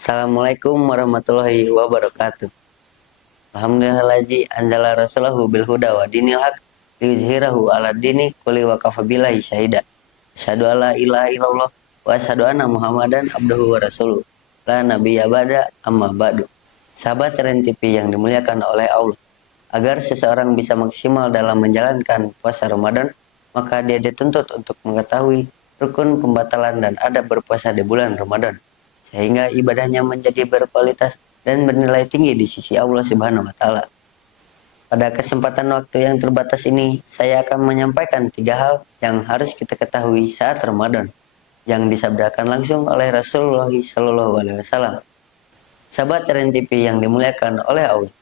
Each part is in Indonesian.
Assalamualaikum warahmatullahi wabarakatuh. Alhamdulillahi anzala rasulahu bil huda wa dinil haq liyuzhirahu ala dini kulli wa kafa billahi syahida. Asyhadu alla ilaha illallah wa asyhadu anna Muhammadan abduhu wa rasuluh. La nabiyya ba'da amma ba'du. Sahabat Teren TV yang dimuliakan oleh Allah, agar seseorang bisa maksimal dalam menjalankan puasa Ramadan, maka dia dituntut untuk mengetahui rukun pembatalan dan adab berpuasa di bulan Ramadan, sehingga ibadahnya menjadi berkualitas dan bernilai tinggi di sisi Allah Subhanahu wa Ta'ala. Pada kesempatan waktu yang terbatas ini, saya akan menyampaikan 3 hal yang harus kita ketahui saat Ramadan, yang disabdakan langsung oleh Rasulullah SAW. Sahabat Teren TV yang dimuliakan oleh Allah,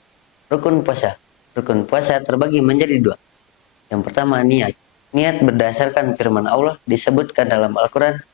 rukun puasa. Rukun puasa terbagi menjadi 2. Yang pertama, niat. Niat berdasarkan firman Allah disebutkan dalam Al-Quran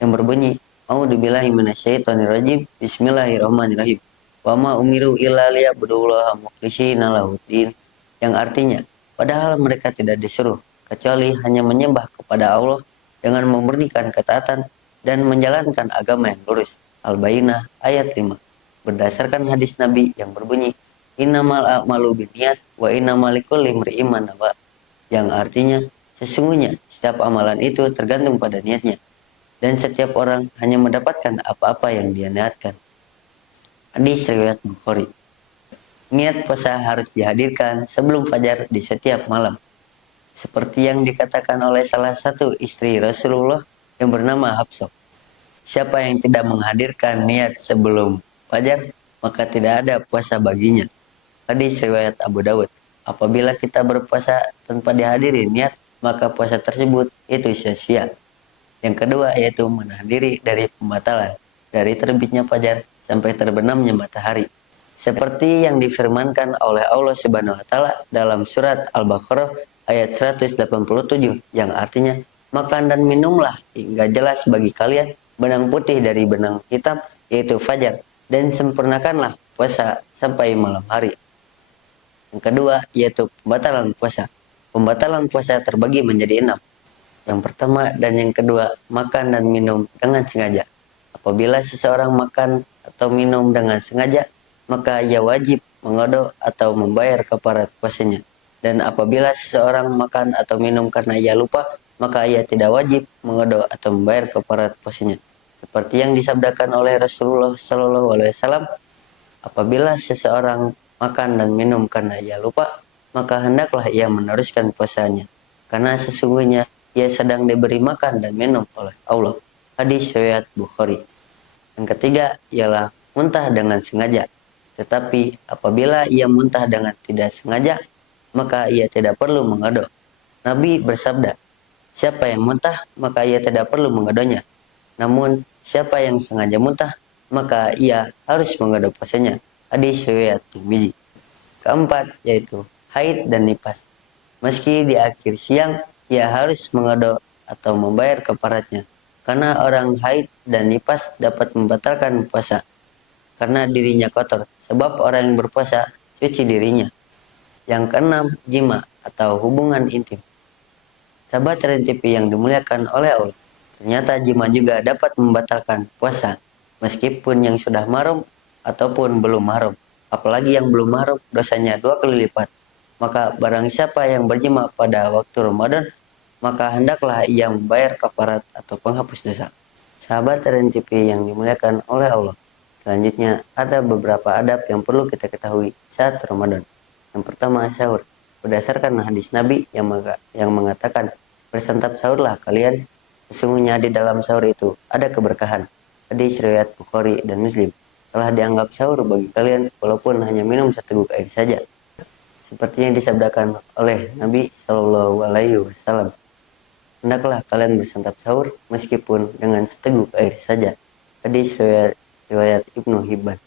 yang berbunyi, A'udzubillahi minasyaitonirrajim, Bismillahirrahmanirrahim. Wa ma umiru illa liya'budullaha mukhlishina lahuddin, yang artinya, padahal mereka tidak disuruh kecuali hanya menyembah kepada Allah dengan memurnikan ketaatan dan menjalankan agama yang lurus. Al-Bayyinah ayat 5. Berdasarkan hadis Nabi yang berbunyi, Innamal a'malu binniyat wa innamal likulli imri'in ma nawa, yang artinya, sesungguhnya setiap amalan itu tergantung pada niatnya, dan setiap orang hanya mendapatkan apa-apa yang dia niatkan. Hadis riwayat Bukhari. Niat puasa harus dihadirkan sebelum fajar di setiap malam, seperti yang dikatakan oleh salah satu istri Rasulullah yang bernama Hafsah. Siapa yang tidak menghadirkan niat sebelum fajar, maka tidak ada puasa baginya. Hadis riwayat Abu Dawud. Apabila kita berpuasa tanpa dihadiri niat, maka puasa tersebut itu sia-sia. Yang kedua yaitu menahan diri dari pembatalan, dari terbitnya fajar sampai terbenamnya matahari. Seperti yang difirmankan oleh Allah Subhanahu wa Ta'ala dalam surat Al-Baqarah ayat 187, yang artinya, makan dan minumlah hingga jelas bagi kalian benang putih dari benang hitam, yaitu fajar, dan sempurnakanlah puasa sampai malam hari. Yang kedua yaitu pembatalan puasa. Pembatalan puasa terbagi menjadi 6. Yang pertama dan yang kedua, makan dan minum dengan sengaja. Apabila seseorang makan atau minum dengan sengaja, maka ia wajib mengodok atau membayar kafarat puasanya. Dan apabila seseorang makan atau minum karena ia lupa, maka ia tidak wajib mengodok atau membayar kafarat puasanya. Seperti yang disabdakan oleh Rasulullah SAW, apabila seseorang makan dan minum karena ia lupa, maka hendaklah ia meneruskan puasanya, karena sesungguhnya ia sedang diberi makan dan minum oleh Allah. Hadis riwayat Bukhari. Yang ketiga ialah muntah dengan sengaja. Tetapi apabila ia muntah dengan tidak sengaja, maka ia tidak perlu mengodok. Nabi bersabda, siapa yang muntah, maka ia tidak perlu mengodoknya. Namun siapa yang sengaja muntah, maka ia harus mengodok puasanya. Hadis riwayat Tirmizi. Keempat yaitu haid dan nifas. Meski di akhir siang, ia harus mengodok atau membayar kafaratnya, karena orang haid dan nifas dapat membatalkan puasa karena dirinya kotor, sebab orang yang berpuasa cuci dirinya. Yang keenam, jima atau hubungan intim. Sahabat Teren TV yang dimuliakan oleh Allah, ternyata jima juga dapat membatalkan puasa, meskipun yang sudah mahram ataupun belum mahram. Apalagi yang belum mahram, dosanya 2 kali lipat. Maka barang siapa yang berjima pada waktu Ramadan, maka hendaklah ia membayar kafarat atau penghapus dosa. Sahabat Teren TV yang dimuliakan oleh Allah, selanjutnya ada beberapa adab yang perlu kita ketahui saat Ramadan. Yang pertama, sahur. Berdasarkan hadis Nabi yang mengatakan, bersantap sahurlah kalian, sesungguhnya di dalam sahur itu ada keberkahan. Hadis riwayat Bukhari dan Muslim. Telah dianggap sahur bagi kalian walaupun hanya minum seteguk air saja, seperti yang disabdakan oleh Nabi Shallallahu Alaihi Wasallam. Hendaklah kalian bersantap sahur meskipun dengan seteguk air saja. Hadis riwayat Ibnu Hibban.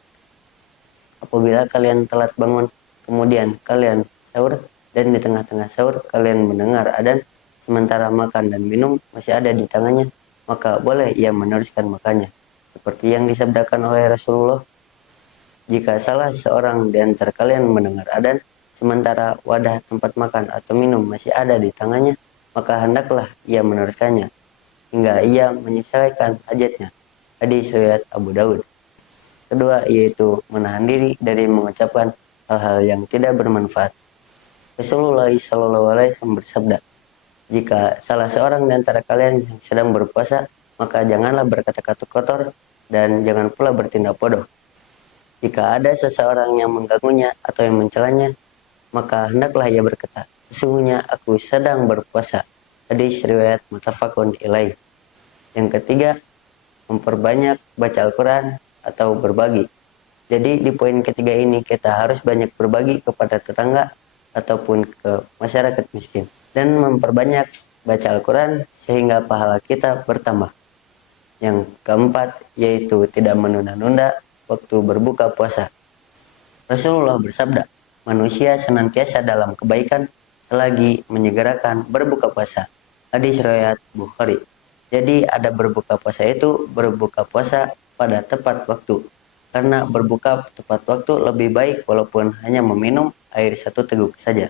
Apabila kalian telat bangun, kemudian kalian sahur, dan di tengah-tengah sahur kalian mendengar adzan, sementara makan dan minum masih ada di tangannya, maka boleh ia meneruskan makannya. Seperti yang disabdakan oleh Rasulullah, jika salah seorang di antara kalian mendengar adzan, sementara wadah tempat makan atau minum masih ada di tangannya, maka hendaklah ia meneruskannya hingga ia menyelesaikan hajatnya. Hadis riwayat Abu Dawud. kedua yaitu menahan diri dari mengucapkan hal-hal yang tidak bermanfaat. Rasulullah SAW bersabda, jika salah seorang di antara kalian yang sedang berpuasa, maka janganlah berkata-kata kotor dan jangan pula bertindak bodoh. Jika ada seseorang yang mengganggunya atau yang mencelanya, maka hendaklah ia berkata, sesungguhnya aku sedang berpuasa. Hadis riwayat muttafaqun ilaih. Yang ketiga, memperbanyak baca Al-Quran atau berbagi. Jadi di poin ketiga ini kita harus banyak berbagi kepada tetangga ataupun ke masyarakat miskin. Dan memperbanyak baca Al-Quran sehingga pahala kita bertambah. Yang keempat yaitu tidak menunda-nunda waktu berbuka puasa. Rasulullah bersabda, manusia senantiasa dalam kebaikan selagi menyegerakan berbuka puasa. Hadis riwayat Bukhari. Jadi ada berbuka puasa itu berbuka puasa pada tepat waktu. Karena berbuka tepat waktu lebih baik walaupun hanya meminum air 1 teguk saja.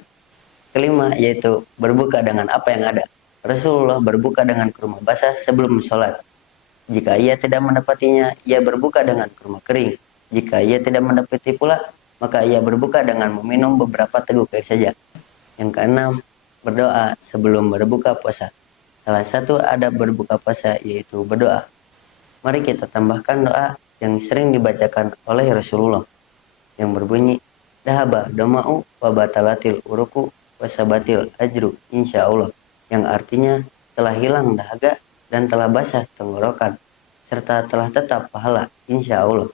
Kelima yaitu berbuka dengan apa yang ada. Rasulullah berbuka dengan kurma basah sebelum sholat. Jika ia tidak mendapatinya, ia berbuka dengan kurma kering. Jika ia tidak mendapati pula, maka ia berbuka dengan meminum beberapa teguk air saja. Yang keenam, berdoa sebelum berbuka puasa. Salah satu adab berbuka puasa yaitu berdoa. Mari kita tambahkan doa yang sering dibacakan oleh Rasulullah yang berbunyi, dahaba doma'u wa batalatil uruku wa sabatil ajru insya Allah, yang artinya telah hilang dahaga dan telah basah tenggorokan, serta telah tetap pahala, insya Allah.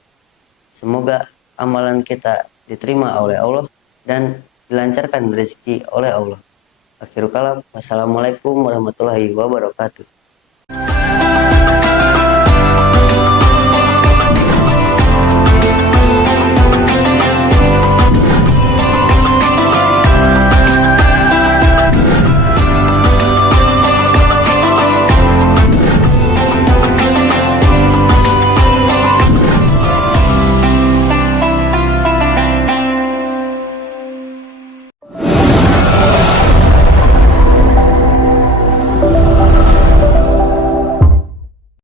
Semoga amalan kita diterima oleh Allah dan dilancarkan rezeki oleh Allah. Akhirul kalam, wassalamualaikum warahmatullahi wabarakatuh.